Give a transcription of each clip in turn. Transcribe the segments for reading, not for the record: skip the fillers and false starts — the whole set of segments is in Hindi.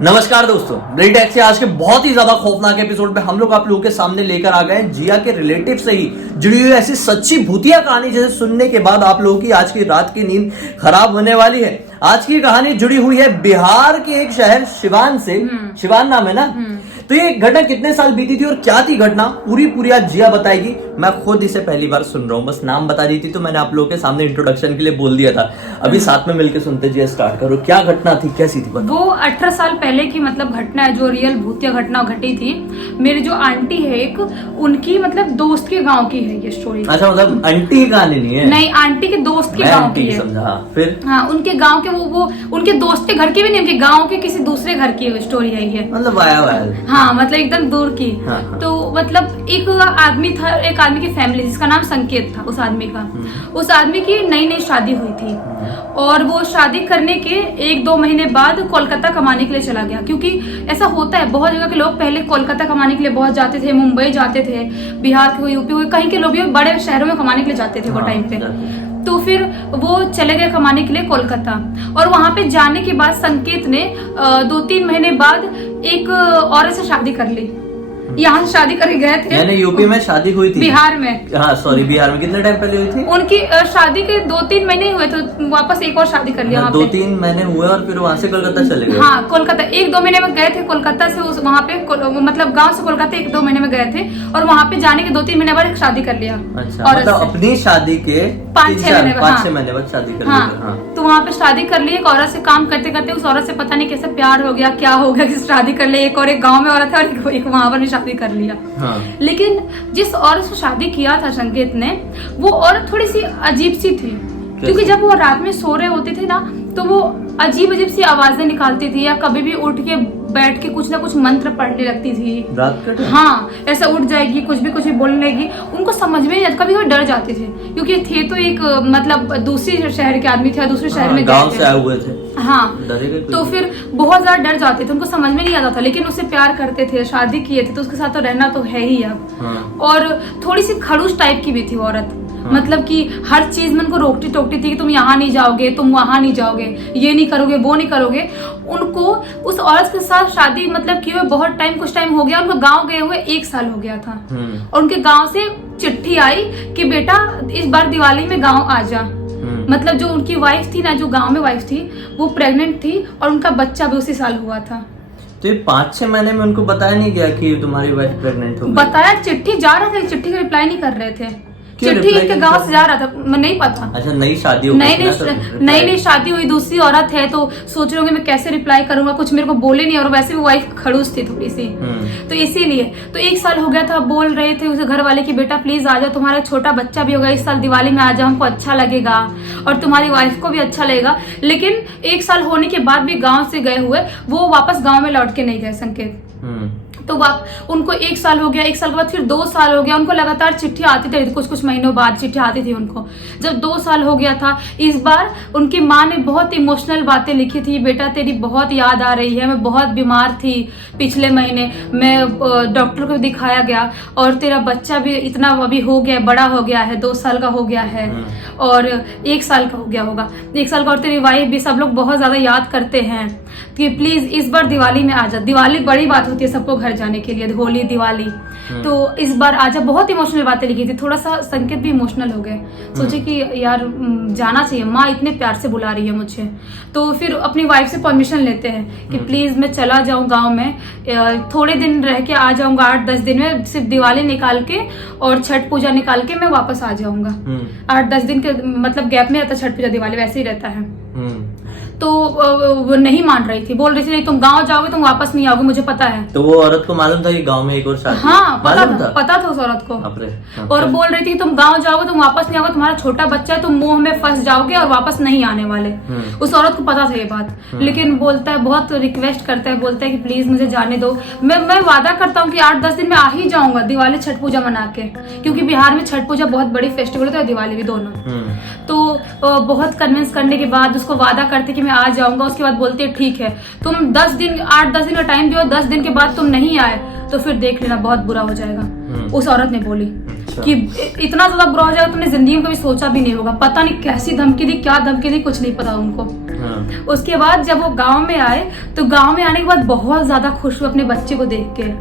नमस्कार दोस्तों, रेडिटेक से आज के बहुत ही ज्यादा खौफनाक एपिसोड पे हम लोग आप लोगों के सामने लेकर आ गए हैं जिया के रिलेटिव से ही जुड़ी हुई ऐसी सच्ची भूतिया कहानी जिसे सुनने के बाद आप लोगों की आज की रात की नींद खराब होने वाली है। आज की कहानी जुड़ी हुई है बिहार के एक शहर सिवान से। सिवान नाम है ना? तो ये घटना कितने साल बीती थी और क्या थी घटना, पूरी आज जिया बताएगी। मैं खुद इसे पहली बार सुन रहा हूँ, बस नाम बता दी थी तो मैंने आप लोगों के सामने इंट्रोडक्शन के लिए बोल दिया था। अभी साथ में मिलकर सुनते जिया स्टार्ट करो। क्या घटना थी, कैसी थी बताओ। वो 18 साल पहले की घटना है जो रियल भूतिया घटना घटी थी। मेरी जो आंटी है एक, उनकी दोस्त के गांव की है ये स्टोरी। अच्छा, आंटी की कहानी नहीं है? नहीं, आंटी के दोस्त के गांव की है। समझा। फिर हाँ, उनके गांव के वो उनके दोस्त के घर की भी नहीं, उनके गांव के किसी दूसरे घर की स्टोरी है ये। हाँ, एकदम दूर की। हाँ। तो एक आदमी था, एक आदमी की फैमिली जिसका नाम संकेत था। उस आदमी की नई शादी हुई थी और वो शादी करने के 1-2 महीने बाद कोलकाता कमाने के लिए चला गया। क्योंकि ऐसा होता है, बहुत जगह के लोग पहले कोलकाता कमाने के लिए बहुत जाते थे, मुंबई जाते थे, बिहार के, यूपी के, कहीं के लोग भी बड़े शहरों में कमाने के लिए जाते थे वो टाइम पे। तो फिर वो चले गए कमाने के लिए कोलकाता, और वहां पे जाने के बाद संकेत ने 2-3 महीने बाद एक औरत से शादी कर ली। यहाँ से शादी करके गए थे। यानी यूपी में शादी हुई थी? बिहार में। हाँ सॉरी, बिहार में कितने टाइम पहले हुई थी? उनकी शादी के 2-3 महीने हुए तो वापस एक और शादी कर लिया। 2-3 महीने हुए और फिर वहाँ से कोलकाता चले गए? हाँ, कोलकाता 1-2 महीने में गए थे कोलकाता से। वहाँ पे गांव से कोलकाता 1-2 महीने में गए थे और वहाँ पे जाने के 2-3 महीने बाद शादी कर लिया। अच्छा, अपनी शादी के 5-6 महीने बाद शादी कर लिया। तो वहाँ पे शादी कर ली। एक औरत से काम करते करते उस औरत से पता नहीं कैसे प्यार हो गया, क्या हो गया कि शादी कर ली। एक गाँव में औरत है और एक वहाँ पर भी शादी कर लिया। हाँ। लेकिन जिस औरत से शादी किया था संकेत ने, वो औरत थोड़ी सी अजीब सी थी। क्योंकि जब वो रात में सो रहे होते थे ना, तो वो अजीब सी आवाजें निकालती थी, या कभी भी उठ के बैठ के कुछ ना कुछ मंत्र पढ़ने लगती थी रात के टाइम। हाँ, ऐसा उठ जाएगी, कुछ भी बोलने लगी। उनको समझ में नहीं आता, कभी वो डर जाते थे क्योंकि थे तो एक दूसरी शहर के आदमी थे, दूसरे शहर में गांव से आए हुए थे। हाँ, तो फिर बहुत ज्यादा डर जाते थे, उनको समझ में नहीं आता था। लेकिन उससे प्यार करते थे, शादी किए थे, तो उसके साथ तो रहना तो है ही अब। हाँ। और थोड़ी सी खड़ूस टाइप की भी थी वो औरत। हाँ। कि हर चीज में उनको रोकती टोकती थी कि तुम यहाँ नहीं जाओगे, तुम वहां नहीं जाओगे, ये नहीं करोगे, वो नहीं करोगे। उनको उस औरत के साथ शादी किए हुए बहुत कुछ टाइम हो गया। उनको गांव गए हुए 1 साल हो गया था और उनके गांव से चिट्ठी आई कि बेटा इस बार दिवाली में गांव आ जा। जो उनकी वाइफ थी ना, जो गांव में वाइफ थी, वो प्रेग्नेंट थी और उनका बच्चा भी उसी साल हुआ था। तो 5-6 महीने में उनको बताया नहीं गया कि तुम्हारी वाइफ प्रेग्नेंट हो गई? बताया, चिट्ठी जा रहा था, चिट्ठी का रिप्लाई नहीं कर रहे थे। चिट्ठी के गांव से जा रहा था, नहीं पता। अच्छा, नई शादी नई शादी हुई, दूसरी औरत है, तो सोच रहे होंगे मैं कैसे रिप्लाई करूंगा, कुछ मेरे को बोले नहीं। और वैसे भी वाइफ खड़ूस थी थोड़ी सी, तो इसीलिए तो 1 साल हो गया था। बोल रहे थे उसे घर वाले कि बेटा प्लीज आ जाओ, तुम्हारा छोटा बच्चा भी होगा, इस साल दिवाली में आ जाओ, हमको अच्छा लगेगा और तुम्हारी वाइफ को भी अच्छा लगेगा। लेकिन 1 साल होने के बाद भी गाँव से गए हुए वो वापस गाँव में लौट के नहीं गए संकेत। तो उनको 1 साल हो गया, 1 साल के बाद फिर 2 साल हो गया। उनको लगातार चिट्ठी आती थी, कुछ महीनों बाद चिट्ठी आती थी उनको। जब 2 साल हो गया था, इस बार उनकी माँ ने बहुत इमोशनल बातें लिखी थी। बेटा तेरी बहुत याद आ रही है, मैं बहुत बीमार थी पिछले महीने, मैं डॉक्टर को दिखाया गया और तेरा बच्चा भी इतना अभी हो गया, बड़ा हो गया है, 2 साल का हो गया है और 1 साल का हो गया होगा, 1 साल का। और तेरी वाइफ भी, सब लोग बहुत ज्यादा याद करते हैं कि प्लीज इस बार दिवाली में आ जा। दिवाली बड़ी बात होती है सबको घर जाने के लिए, होली दिवाली, तो इस बार आजा। बहुत इमोशनल बातें लिखी थी। थोड़ा सा संकेत भी इमोशनल हो गए, सोचे कि यार जाना चाहिए, माँ इतने प्यार से बुला रही है मुझे। तो फिर अपनी वाइफ से परमिशन लेते हैं कि प्लीज मैं चला जाऊं गांव में, थोड़े दिन रह के आ जाऊंगा, 8-10 दिन में, सिर्फ दिवाली निकाल के और छठ पूजा निकाल के मैं वापस आ जाऊंगा। 8-10 दिन के गैप में रहता छठ पूजा दिवाली, वैसे ही रहता है। तो वो नहीं मान रही थी, बोल रही थी नहीं तुम गांव जाओगे, तुम वापस नहीं आओगे, मुझे पता है। तो वो औरत को मालूम था कि गांव में एक और शादी? हाँ, पता था उस औरत को। और बोल रही थी कि तुम गांव जाओगे, तुम वापस नहीं आओगे, तुम्हारा छोटा बच्चा है, तुम मुंह में फंस जाओगे और वापस नहीं आने वाले। उस औरत को पता था ये बात, लेकिन बोलता है, बहुत रिक्वेस्ट करता है, बोलता है कि प्लीज मुझे जाने दो। मैं वादा करता हूँ कि 8-10 दिन में आ ही जाऊंगा, दिवाली छठ पूजा मना के, क्योंकि बिहार में छठ पूजा बहुत बड़ी फेस्टिवल होता है, दिवाली भी दोनों। तो बहुत कन्विंस करने के बाद उसको वादा करते कि मैं आ जाऊंगा। उसके बाद बोलते हैं ठीक है, तुम 8-10 दिन का टाइम दियो, 10 दिन के बाद तुम नहीं आए तो फिर देख लेना बहुत बुरा हो जाएगा। उस औरत ने बोली कि इतना ज्यादा बुरा हो जाएगा तुमने जिंदगी में कभी सोचा भी नहीं होगा। पता नहीं कैसी धमकी दी, क्या धमकी दी, कुछ नहीं पता उनको। हाँ। उसके बाद जब वो गांव में आए तो गांव में आने के बाद बहुत ज्यादा खुश हुए अपने बच्चे को देख के।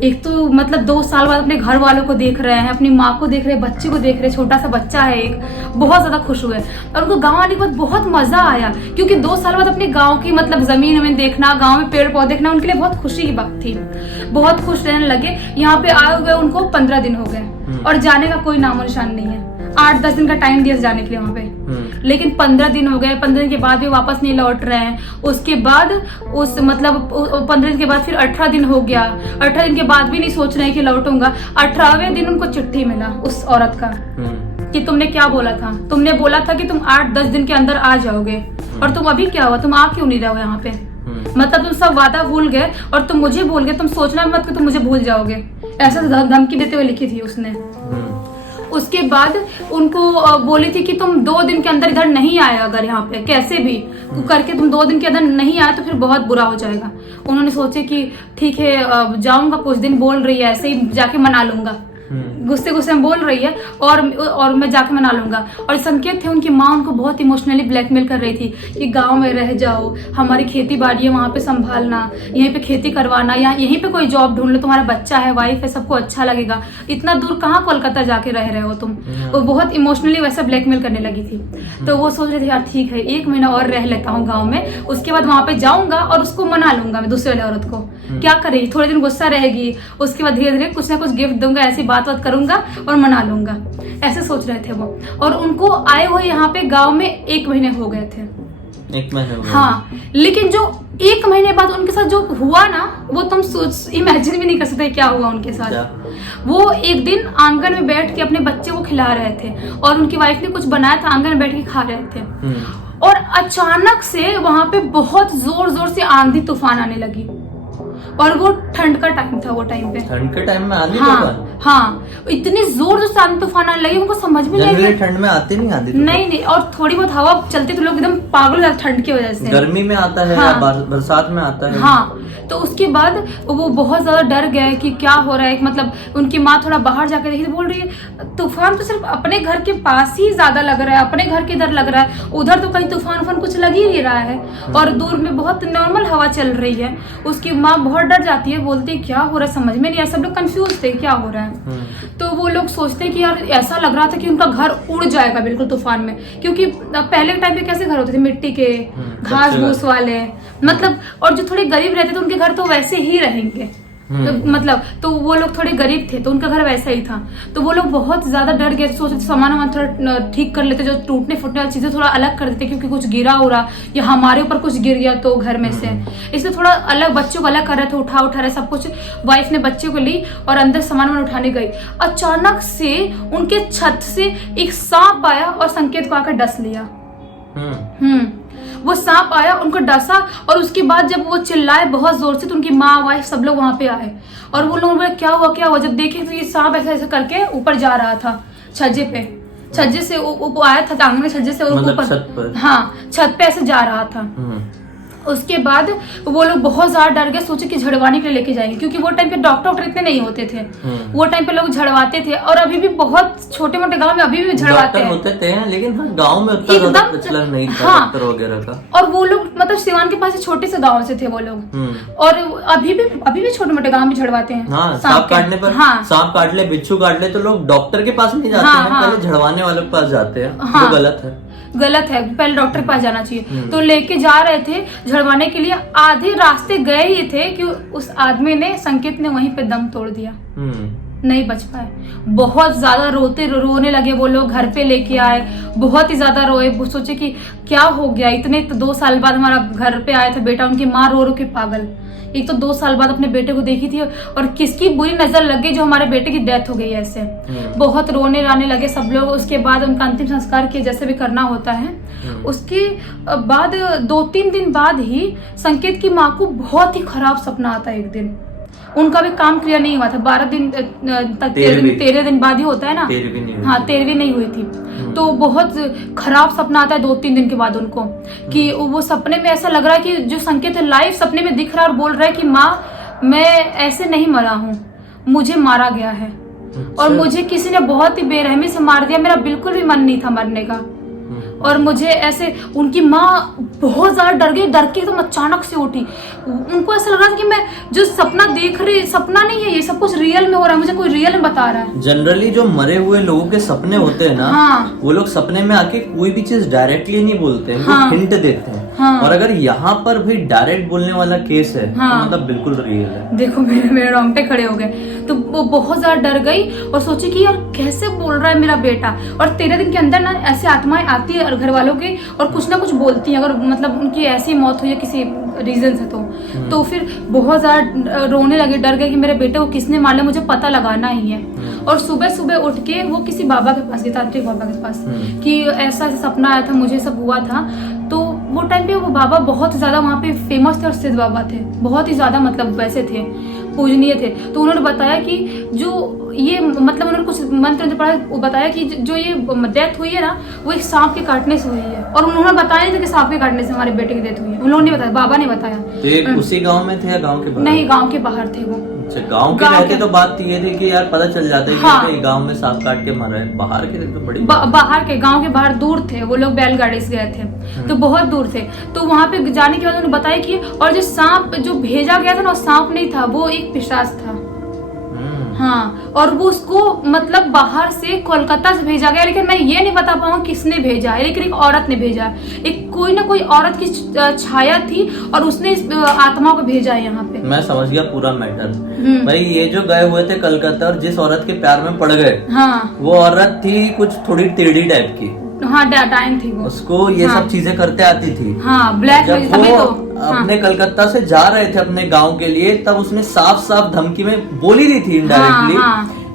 एक तो मतलब 2 साल बाद अपने घर वालों को देख रहे हैं, अपनी माँ को देख रहे हैं, बच्चे को देख रहे हैं, छोटा सा बच्चा है एक, बहुत ज्यादा खुश हुए। और उनको गांव आने के बाद बहुत मजा आया, क्योंकि 2 साल बाद अपने गांव की मतलब जमीन वमीन देखना, गांव में पेड़ पौधे देखना उनके लिए बहुत खुशी की बात थी। बहुत खुश रहने लगे। यहाँ पे आए हुए उनको 15 दिन हो गए और जाने का कोई नामो निशान नहीं है। 8-10 दिन का टाइम दिया जाने के लिए वहाँ पे, लेकिन 15 दिन हो गए। 15 दिन के बाद भी वापस नहीं लौट रहे हैं। उसके बाद उस मतलब 15 दिन के बाद फिर 18 दिन हो गया। 18 दिन के बाद भी नहीं सोच रहे हैं कि लौटूंगा। 18वें दिन उनको चिट्ठी मिला उस औरत का कि तुमने क्या बोला था, तुमने बोला था कि तुम 8-10 दिन के अंदर आ जाओगे, और तुम अभी क्या हुआ, तुम आ क्यों नहीं रहे हो यहाँ पे? मतलब तुम सब वादा भूल गए और तुम मुझे भूल गए। तुम सोचना मत कि तुम मुझे भूल जाओगे। ऐसा धमकी देते हुए लिखी थी उसने। उसके बाद उनको बोली थी कि तुम 2 दिन के अंदर इधर नहीं आए, अगर यहाँ पे कैसे भी करके तुम 2 दिन के अंदर नहीं आए तो फिर बहुत बुरा हो जाएगा। उन्होंने सोचे कि ठीक है जाऊंगा, कुछ दिन बोल रही है, ऐसे ही जाके मना लूंगा, गुस्से गुस्से में बोल रही है और मैं जाके मना लूंगा। और संकेत थे, उनकी माँ उनको बहुत इमोशनली ब्लैकमेल कर रही थी कि गांव में रह जाओ, हमारी खेती बाड़ी है वहां पे संभालना, यहीं पे खेती करवाना, या यहीं पे कोई जॉब ढूंढ लो, तुम्हारा बच्चा है, वाइफ है, सबको अच्छा लगेगा, इतना दूर कहाँ कोलकाता जाके रह रहे हो तुम। वो बहुत इमोशनली वैसा ब्लैकमेल करने लगी थी। तो वो सोच रहे थे यार ठीक है 1 महीना और रह लेता हूँ गाँव में, उसके बाद वहां पे जाऊंगा और उसको मना लूंगा मैं, दूसरे वाले औरत को। क्या करेगी, थोड़े दिन गुस्सा रहेगी, उसके बाद धीरे धीरे कुछ ना कुछ गिफ्ट दूंगा, ऐसी बात करूंगा और मना लूंगा, ऐसे सोच रहे थे वो। और उनको आए हुए यहाँ पे गांव में 1 महीने हो गए थे। 1 महीने हो गए। हाँ, लेकिन जो 1 महीने बाद उनके साथ जो हुआ ना, वो तुम इमेजिन भी नहीं कर सकते क्या हुआ उनके साथ। वो एक दिन आंगन में बैठ के अपने बच्चे को खिला रहे थे और उनकी वाइफ ने कुछ बनाया था, आंगन में बैठ के खा रहे थे। और अचानक से वहां पे बहुत जोर जोर से आंधी तूफान आने लगी। और वो ठंड का टाइम था, वो टाइम पे ठंड के टाइम में आंधी तूफान, हाँ इतनी जोर से आंधी तूफान आने लगी, उनको समझ में नहीं आया। ठंड में आती नहीं आंधी तूफान? नहीं, और थोड़ी बहुत हवा चलती तो लोग एकदम पागल हो जाते ठंड की वजह से। गर्मी में आता है, हाँ, या बरसात में आता है। हाँ, तो उसके बाद वो बहुत ज्यादा डर गए कि क्या हो रहा है। मतलब उनकी माँ थोड़ा बाहर जाके देखी तो बोल रही है तूफान तो सिर्फ अपने घर के पास ही ज्यादा लग रहा है, अपने घर के इधर लग रहा है, उधर तो कहीं तूफान कुछ लग ही नहीं रहा है, और दूर में बहुत नॉर्मल हवा चल रही है। उसकी माँ बहुत डर जाती है, बोलती है क्या हो रहा है, समझ में नहीं आया। सब लोग कंफ्यूज थे क्या हो रहा है। तो वो लोग सोचते कि यार ऐसा लग रहा था कि उनका घर उड़ जाएगा बिल्कुल तूफान में, क्योंकि पहले के टाइम पे कैसे घर होते थे, मिट्टी के, घास भूस वाले, मतलब, और जो थोड़े गरीब रहते थे उनके घर तो वैसे ही रहेंगे। तो मतलब तो वो लोग थोड़े गरीब थे तो उनका घर वैसा ही था। तो वो लोग बहुत ज्यादा डर गए, सोचते सामान वामान थोड़ा ठीक कर लेते, जो टूटने फूटने वाली चीजें थोड़ा अलग कर देते, क्योंकि कुछ गिरा उरा या हमारे ऊपर कुछ गिर गया तो घर में से, इसलिए थोड़ा अलग, बच्चों को अलग कर रहे थे, उठा रहे सब कुछ। वाइफ ने बच्चे को ली और अंदर सामान वामान उठाने गई। अचानक से उनके छत से एक सांप आया और संकेत को आकर डस लिया। वो सांप आया, उनको डसा, और उसके बाद जब वो चिल्लाए बहुत जोर से तो उनकी माँ वाइफ सब लोग वहां पे आए और वो लोग बोले क्या हुआ। जब देखे तो ये सांप ऐसे ऐसे करके ऊपर जा रहा था छज्जे पे, छज्जे से वो आया था आंगन में, छज्जे से ऊपर, हाँ छत पे ऐसे जा रहा था। उसके बाद वो लोग बहुत ज्यादा डर गए, सोचे कि झड़वाने के लिए लेके जाएंगे, क्योंकि वो टाइम पे डॉक्टर इतने नहीं होते थे। वो टाइम पे लोग झड़वाते थे, और अभी भी बहुत छोटे मोटे गांव में अभी भी झड़वाते हैं, होते थे, लेकिन गांव में उतना ज्यादा प्रचलन नहीं था डॉक्टर वगैरह का। और वो लोग मतलब सिवान के पास छोटे से गाँव से थे वो लोग, और अभी भी छोटे मोटे गाँव में झड़वाते हैं। सांप काटने पर, सांप काट ले, बिच्छू काट ले तो लोग डॉक्टर के पास नहीं जाते हैं, पहले झड़वाने वाले के पास जाते हैं। वो गलत है, पहले डॉक्टर के पास जाना चाहिए। तो लेके जा रहे थे झड़वाने के लिए, आधे रास्ते गए ही थे कि उस आदमी ने, संकेत ने वहीं पे दम तोड़ दिया, नहीं बच पाए। बहुत ज्यादा रोने लगे वो लोग, घर पे लेके आए, बहुत ही ज्यादा रोए, सोचे कि क्या हो गया, इतने तो 2 साल बाद हमारा घर पे आया था बेटा। उनकी माँ रो रो के पागल, एक तो 2 साल बाद अपने बेटे को देखी थी और किसकी बुरी नजर लग गई जो हमारे बेटे की डेथ हो गई ऐसे। बहुत रोने राने लगे सब लोग। उसके बाद उनका अंतिम संस्कार किया जैसे भी करना होता है। उसके बाद 2-3 दिन बाद ही संकेत की माँ को बहुत ही खराब सपना आता है एक दिन। उनका भी काम क्लियर नहीं हुआ था, 12 दिन तक, 13 दिन बाद ही होता है ना, 13वीं नहीं हुई थी। तो बहुत खराब सपना आता है 2-3 दिन के बाद उनको, कि वो सपने में ऐसा लग रहा है कि जो संकेत है लाइव सपने में दिख रहा है और बोल रहा है कि माँ मैं ऐसे नहीं मरा हूँ, मुझे मारा गया है। और मुझे किसी ने बहुत ही बेरहमी से मार दिया, मेरा बिल्कुल भी मन नहीं था मरने का। और मुझे ऐसे उनकी माँ बहुत ज्यादा डर गई, डर के एकदम अचानक से उठी। उनको ऐसा लग रहा था कि मैं जो सपना देख रही, सपना नहीं है, ये सब कुछ रियल में हो रहा है, मुझे कोई रियल में बता रहा है। जनरली जो मरे हुए लोगों के सपने होते हैं ना, हाँ। वो लोग सपने में आके कोई भी चीज डायरेक्टली नहीं बोलते हैं, हाँ। वो हिंट देते हैं। हाँ। और अगर यहाँ पर भी डायरेक्ट बोलने वाला केस है, हाँ। तो मतलब बिल्कुल रियल है। देखो मेरे रोंगटे खड़े हो गए। तो वो बहुत ज्यादा डर गई और सोची कि यार कैसे बोल रहा है मेरा बेटा। और 13 दिन के अंदर ना ऐसी आत्माएं आती है घर वालों की और कुछ ना कुछ बोलती हैं, अगर मतलब उनकी ऐसी मौत हुई है किसी रीजन से तो फिर बहुत ज्यादा रोने लगे, डर गए कि मेरे बेटे को किसने मार लिया, मुझे पता लगाना ही है। और सुबह सुबह उठ के वो किसी बाबा के पास गए, तांत्रिक बाबा के पास, कि ऐसा ऐसा सपना आया था, मुझे सब हुआ था। तो वो टाइम पे वो बाबा बहुत ज्यादा वहाँ पे फेमस थे और सिद्ध बाबा थे, बहुत ही ज्यादा मतलब वैसे थे, पूजनीय थे। तो उन्होंने बताया कि जो ये मतलब उन्होंने कुछ मंत्र पढ़ा, वो बताया कि जो ये डेथ हुई है ना, वो एक सांप के काटने से हुई है। और उन्होंने बताया नहीं था कि सांप के काटने से हमारे बेटे की डेथ हुई है, उन्होंने नहीं बताया, बाबा ने बताया। तो उसी गांव में थे या गांव के बाहर? नहीं, गांव के बाहर थे वो। अच्छा, गांव के रहते तो बात ये थी कि यार पता चल जाता है कि हाँ। गांव में सांप काट के मारा है। बाहर के तो बड़ी बाहर के, गांव के बाहर दूर थे वो लोग, बैलगाड़ी से गए थे तो बहुत दूर थे। तो वहां पे जाने के बाद उन्होंने बताया कि और जो सांप जो भेजा गया था ना, वो सांप नहीं था, वो एक पिशाच था। हाँ, और वो उसको मतलब बाहर से कोलकाता से भेजा गया, लेकिन मैं ये नहीं बता पाऊंगा किसने भेजा है, लेकिन एक औरत ने भेजा है। एक कोई ना कोई औरत की छाया थी और उसने इस आत्मा को भेजा है यहाँ पे। मैं समझ गया पूरा मैटर। भाई ये जो गए हुए थे कलकत्ता और जिस औरत के प्यार में पड़ गए, हाँ, वो औरत थी कुछ थोड़ी टेढ़ी टाइप की। हाँ, टाइम थी वो, उसको ये सब चीजें करते आती थी। हाँ, ब्लैक जब तभी वो तो अपने कलकत्ता से जा रहे थे अपने गांव के लिए, तब उसने साफ साफ धमकी में बोली दी थी इनडायरेक्टली,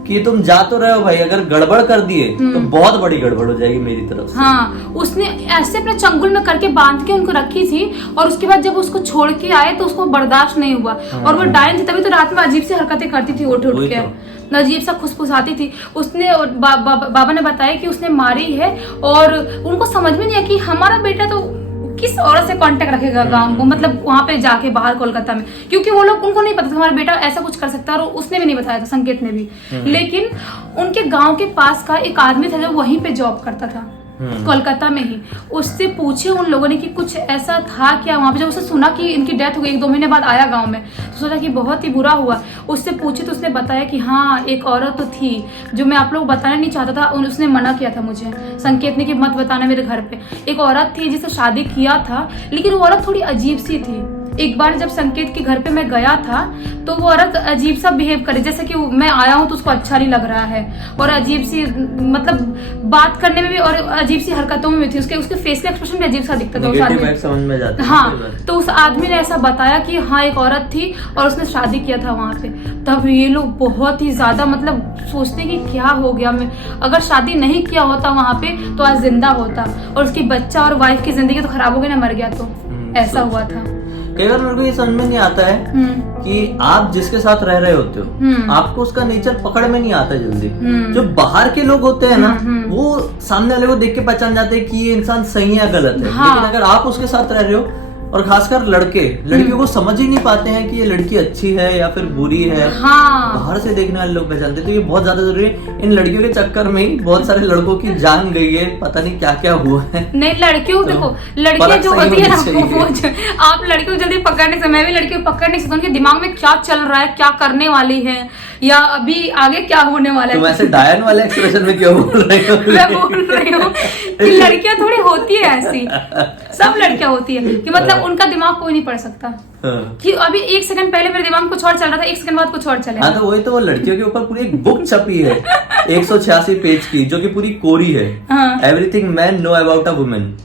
कि तुम जा तो रहे हो भाई, अगर गड़बड़ कर दिए तो बहुत बड़ी गड़बड़ हो जाएगी मेरी तरफ से। हाँ, उसने ऐसे अपने चंगुल में करके बांध के उनको रखी थी। और उसके बाद जब उसको छोड़ के आए तो उसको बर्दाश्त नहीं हुआ। और वो डायन थी, तभी तो रात में अजीब सी हरकतें करती थी, उठ के अजीब सा खुसफुसाती थी। उसने बाबा ने बताया कि उसने मारी है और उनको समझ में नहीं आया कि हमारा बेटा तो किस औरत से कांटेक्ट रखेगा गांव को, मतलब वहां पे जाके बाहर कोलकाता में, क्योंकि वो लोग, उनको नहीं पता था हमारा बेटा ऐसा कुछ कर सकता है, और उसने भी नहीं बताया था, संकेत ने भी। लेकिन उनके गांव के पास का एक आदमी था जो वहीं पे जॉब करता था, कोलकाता में ही। उससे पूछे उन लोगों ने कि कुछ ऐसा था क्या वहां पे। जब उसने सुना कि इनकी डेथ हो गई, 1-2 महीने बाद आया गांव में, तो सोचा कि बहुत ही बुरा हुआ। उससे पूछे तो उसने बताया कि हाँ, एक औरत तो थी जो मैं आप लोग बताना नहीं चाहता था, उसने मना किया था मुझे, संकेत ने, कि मत बताना मेरे घर पे। एक औरत थी जिसे शादी किया था, लेकिन वो औरत थोड़ी अजीब सी थी। एक बार जब संकेत के घर पे मैं गया था तो वो औरत अजीब सा बिहेव करे, जैसे कि मैं आया हूँ तो उसको अच्छा नहीं लग रहा है, और अजीब सी मतलब बात करने में भी और अजीब सी हरकतों में भी थी। उसके फेस का एक्सप्रेशन भी अजीब सा दिखता था उस आदमी। समझ में जाता है। हाँ, तो उस आदमी ने ऐसा बताया कि हाँ, एक औरत थी और उसने शादी किया था वहां पे। तब ये लोग बहुत ही ज्यादा मतलब सोचते कि क्या हो गया, मैं अगर शादी नहीं किया होता वहां पे तो आज जिंदा होता, और उसकी बच्चा और वाइफ की जिंदगी तो खराब हो गई ना, मर गया तो ऐसा हुआ था। कई बार मेरे को ये समझ में नहीं आता है कि आप जिसके साथ रह रहे होते हो, आपको उसका नेचर पकड़ में नहीं आता जल्दी। जो बाहर के लोग होते हैं ना, वो सामने वाले को देख के पहचान जाते हैं कि ये इंसान सही है या गलत है। हाँ। लेकिन अगर आप उसके साथ रह रहे हो, और खासकर लड़कियों को समझ ही नहीं पाते हैं कि ये लड़की अच्छी है या फिर बुरी है। हाँ। बाहर से देखने वाले लोग पहचानते हैं, तो ये बहुत ज्यादा जरूरी है। इन लड़कियों के चक्कर में ही बहुत सारे लड़कों की जान गई है, पता नहीं क्या क्या हुआ है। नहीं, लड़कियों को देखो, लड़कियां जो होती है ना, आप लड़कियों को जल्दी पकड़ने से, मैं भी लड़कियों को पकड़ नहीं सकती, उनके दिमाग में क्या चल रहा है, क्या करने वाली है, या अभी आगे क्या होने वाला है। तुम ऐसे डायन वाले एक्सप्रेशन में क्यों बोल रही हो? मैं बोल रही हूँ कि लड़कियां थोड़ी होती है ऐसी, सब लड़कियां होती है कि मतलब उनका दिमाग कोई नहीं पढ़ सकता। कि अभी 1 सेकंड पहले मेरे दिमाग में कुछ और चल रहा था, 1 सेकंड बाद कुछ और चलेगा। हाँ, तो वही तो, वो लड़कियों के ऊपर पूरी एक बुक छपी है 186 पेज की, जो कि पूरी कोरी है। Everything man know about a women.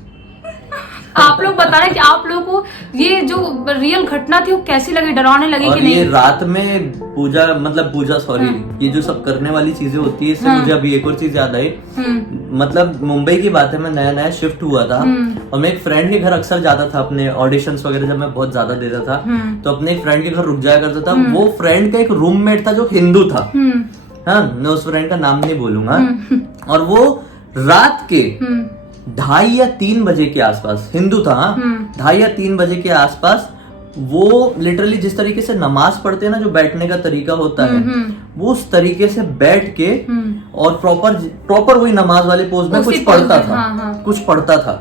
आप लोग बताना कि आप लोगों को ये जो रियल घटना थी वो कैसी लगी, डरावने लगी कि नहीं? ये रात में पूजा सॉरी, ये जो सब करने वाली चीजें होती है, इससे मुझे अभी एक और चीज याद आई। मतलब मुंबई की बात है, मैं नया शिफ्ट हुआ था और मैं एक फ्रेंड के घर अक्सर जाता था अपने ऑडिशंस वगैरह जब मैं बहुत ज्यादा देता था, तो अपने एक फ्रेंड के घर रुक जाया करता था। वो फ्रेंड का एक रूममेट था जो हिंदू था। हाँ, मैं उस फ्रेंड का नाम नहीं बोलूंगा। और वो रात के 2:30 या 3 बजे के आसपास, हिंदू था, 2:30 या 3 बजे के आसपास वो लिटरली जिस तरीके से नमाज पढ़ते हैं ना, जो बैठने का तरीका होता है, वो उस तरीके से बैठ के और प्रॉपर वही नमाज वाले पोज में कुछ पढ़ता था, कुछ पढ़ता था।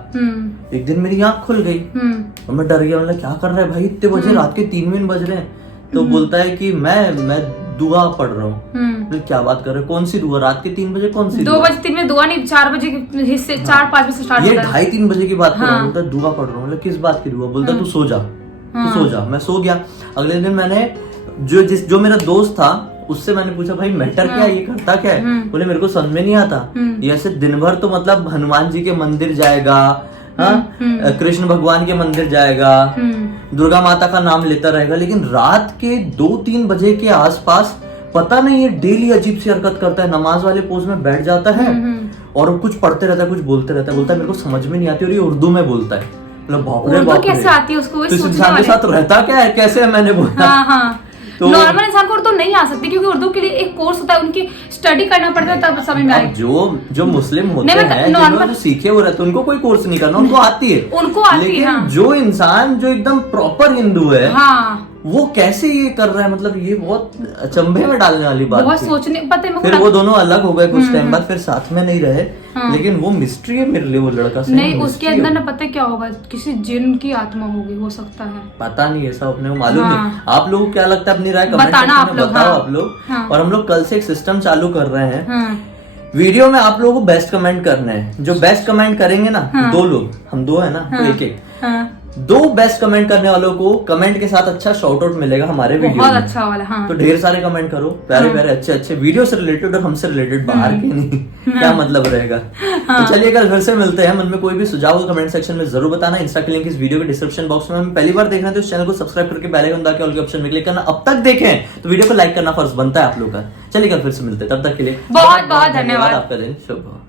एक दिन मेरी आंख खुल गई और मैं डर गया, मतलब क्या कर रहा है भाई, इतने बजे, रात के 3 बज रहे हैं। तो बोलता है कि मैं दुआ पढ़ रहा हूँ। क्या बात कर रहे हो, कौन सी दुआ, रात के 3 बजे कौन सी 2 बजे 3 बजे दुआ नहीं, 4 बजे के हिस्से, 4-5 बजे से स्टार्ट होता है। ये 2:30-3 बजे की बात कर रहा हूँ। बोलता दुआ पढ़ रहा हूँ। मतलब किस बात की दुआ? बोलता तू सो जा, तू सो जा। मैं सो गया। अगले दिन मैंने जो मेरा दोस्त था उससे मैंने पूछा, भाई मैटर क्या है, ये करता क्या है? बोले मेरे को समझ में नहीं आता। ये ऐसे दिन भर तो मतलब हनुमान जी के मंदिर जाएगा, कृष्ण भगवान के मंदिर जाएगा, दुर्गा माता का नाम लेता रहेगा, लेकिन रात के 2-3 बजे के आसपास पता नहीं ये डेली अजीब सी हरकत करता है, नमाज वाले पोज में बैठ जाता है और कुछ पढ़ते रहता है, कुछ बोलते रहता है। बोलता है मेरे को समझ में नहीं आती और ये उर्दू में बोलता है। मतलब बाप रे बाप, कैसे आती है उसको? इस इंसान के साथ रहता क्या है, कैसे है? मैंने बोला तो नॉर्मल इंसान को उर्दू नहीं आ सकती, क्योंकि उर्दू के लिए एक कोर्स होता है, उनकी स्टडी करना पड़ता है, तब समझ में आएगा। जो मुस्लिम होते हैं, जो सीखे हुए रहते हैं, उनको कोई कोर्स नहीं करना, उनको आती है, उनको आती है। जो इंसान जो एकदम प्रॉपर हिंदू है, वो कैसे ये कर रहा है? मतलब ये बहुत अचंभे में डालने वाली बात बहुत सोचने, पता है। फिर वो दोनों अलग हो गए कुछ टाइम बाद, फिर साथ में नहीं रहे। लेकिन वो मिस्ट्री है मेरे लिए, वो लड़का नहीं, उसके अंदर ना पता क्या होगा, किसी जिन की आत्मा होगी, हो सकता है, पता नहीं, ऐसा अपने को मालूम नहीं। आप लोगों को क्या लगता है? अपनी राय कमेंट सेक्शन में बताओ आप लोग। और हम लोग कल से एक सिस्टम चालू कर रहे हैं, वीडियो में आप लोगों को बेस्ट कमेंट करना है। जो बेस्ट कमेंट करेंगे ना, 2 लोग, हम 2 है ना, तो एक 2 बेस्ट कमेंट करने वालों को कमेंट के साथ अच्छा शाउट आउट मिलेगा हमारे वीडियो बहुत अच्छा वाला। तो ढेर सारे कमेंट करो, प्यारे प्यारे अच्छे वीडियो से रिलेटेड और हमसे रिलेटेड, बाहर के नहीं। क्या मतलब रहेगा? तो चलिए कल फिर से मिलते हैं। मन में कोई भी सुझाव कमेंट सेक्शन में जरूर बताना। इंस्टा की लिंक इस वीडियो के डिस्क्रिप्शन बॉक्स में। हम पहली बार देख रहे हैं तो इस चैनल को सब्सक्राइब करके बेल आइकन दबा के ऑल के ऑप्शन में क्लिक करना। अब तक देखें तो वीडियो को लाइक करना फर्ज बनता है आप लोग का। चलिए कल फिर से मिलते हैं, तब तक के लिए बहुत बहुत धन्यवाद। आपका दिन शुभ हो।